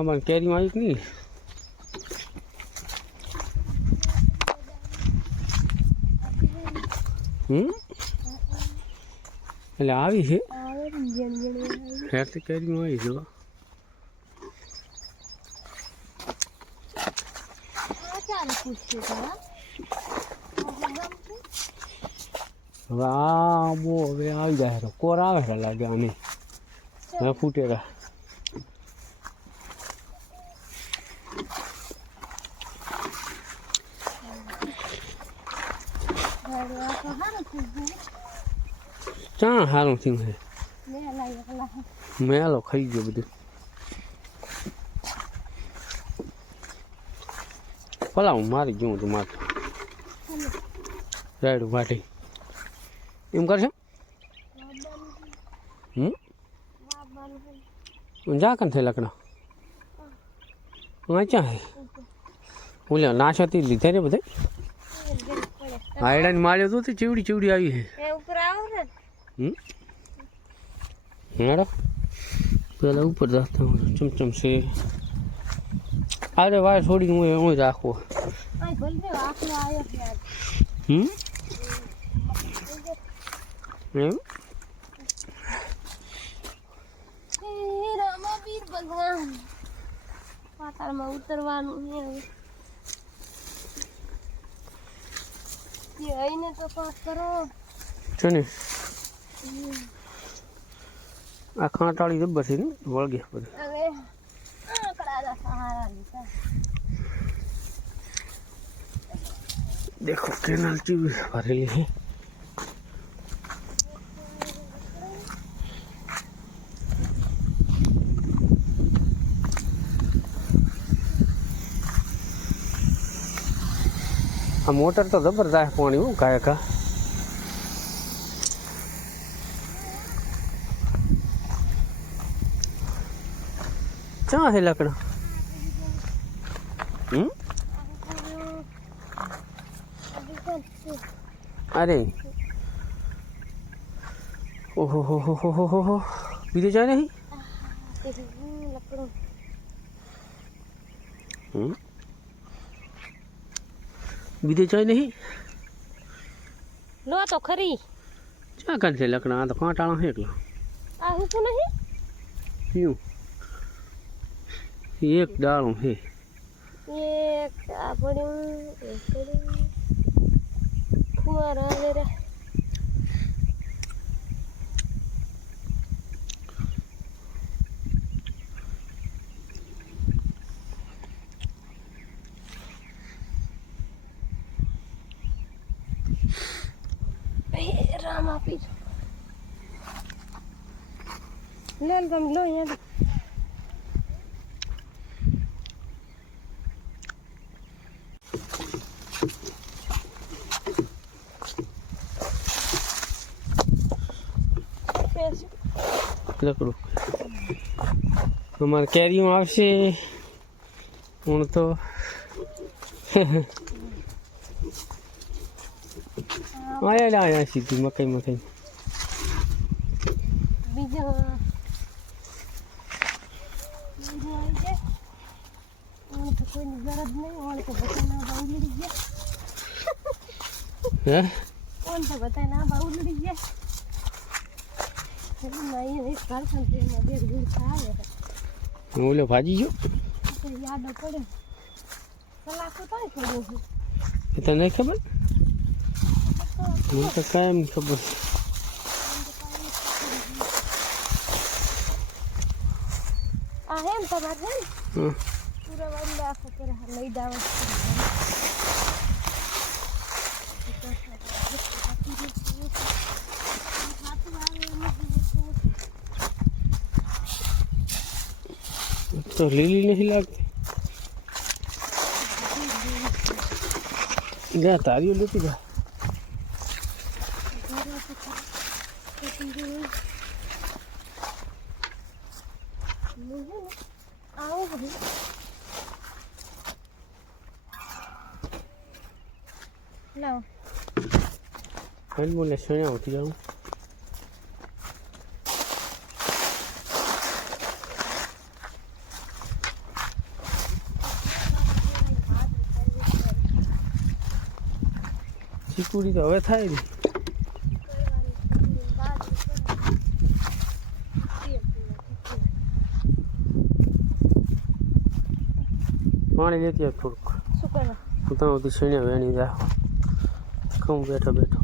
અમારે કેરીમાં આવી કે નહીં એટલે આવી છે હેરથી કેરીમાં આવી જો હવે આ બહુ હવે આવી જાય કોર આવે છે લાગે આને હવે ફૂટેલા ક્યાં સારું થયું છે મેલો ખાઈ ગયો બધું ભલા હું મારી ગયું તું મારે રાયડું વાટી એમ કરશે જા કન થઈ લકડા ક્યાં હે ઓલે નાશ હતી લીધે ને બધા આયડા ને માર્યો તો ચીવડી ચીવડી આવી છે હેડો પેલા ઉપર જતા ચમચમ છે અરે વાર છોડીને હું રાખવો એમ પાતાળમાં ઉતરવાનું આઈને તો પાસ કરો છે ને આ ખાંટાળી જબ્બર છે ને વળગે બધું देखो केनाल की भरेली है आ मोटर तो जबरदस्त पानी हूँ गाय का कहाँ है लकड़ा अरे ओहो हो बीते जाए नहीं बीते जाए नहीं लो तो खरी क्या कर से लकड़ा तो कहाँ टाला है एकला आहू को नहीं यूं एक डालू है एक बड़ी फुवारा ले रहा रामा पी ले तुम लो यहाँ लकड़ो हमारे कैरियों आवशे हूँ तो आया आया सीधी मकई मकई बीजा तो कोई जरूरत नहीं और तो बताना बाउल गया हैं कौन तो बताना बाउल गया नहीं नहीं कर सकते मजे गुड़ खा है बोलो भाजी जो तो याद पड़े सलाह को तो पड़े इतना नहीं खबर मुझे तो कायम खबर आहे हम तमार है पूरा बंदा खबर नहीं दाव तो लीली नहीं लगती जा तारियों लेती जा आओ भाई लाओ कल बोले सोया होती जाऊँ ઠીકુડી તો હવે થાય ને. પાણી લેતી આવ થોડુંક. શું કરવા? હું તો બધી સીણ્યા વેણી જાય કહું બેઠો બેઠો.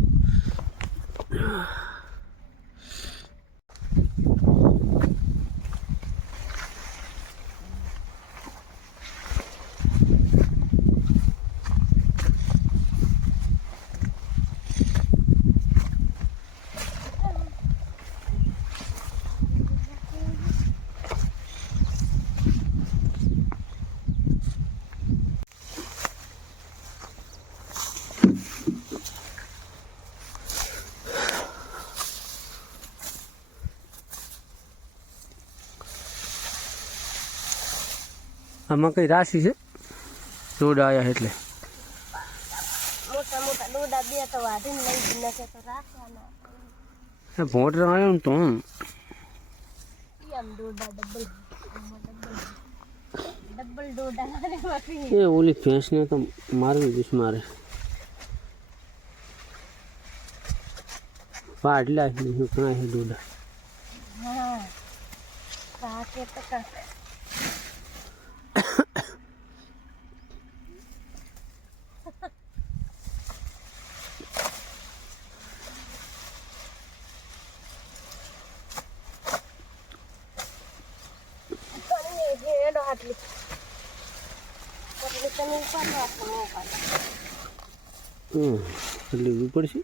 આમાં કઈ રાશિ છે રોડ આવ્યા એટલે મોટા મોટા ડોડા બે તો વાઢીને લઈ જ નાખે તો રાખવાના. ભોંટ આવ્યો ને તો આમ ડોડા ડબલ ડોડા મારે બાકી. એ ઓલી ભેંસને તો મારવી દઈશ મારે. પાડલા ઘણા છે ડોડા. હા કાકે તો કાકે. આટલી તમે ઉપર એટલે પડશે.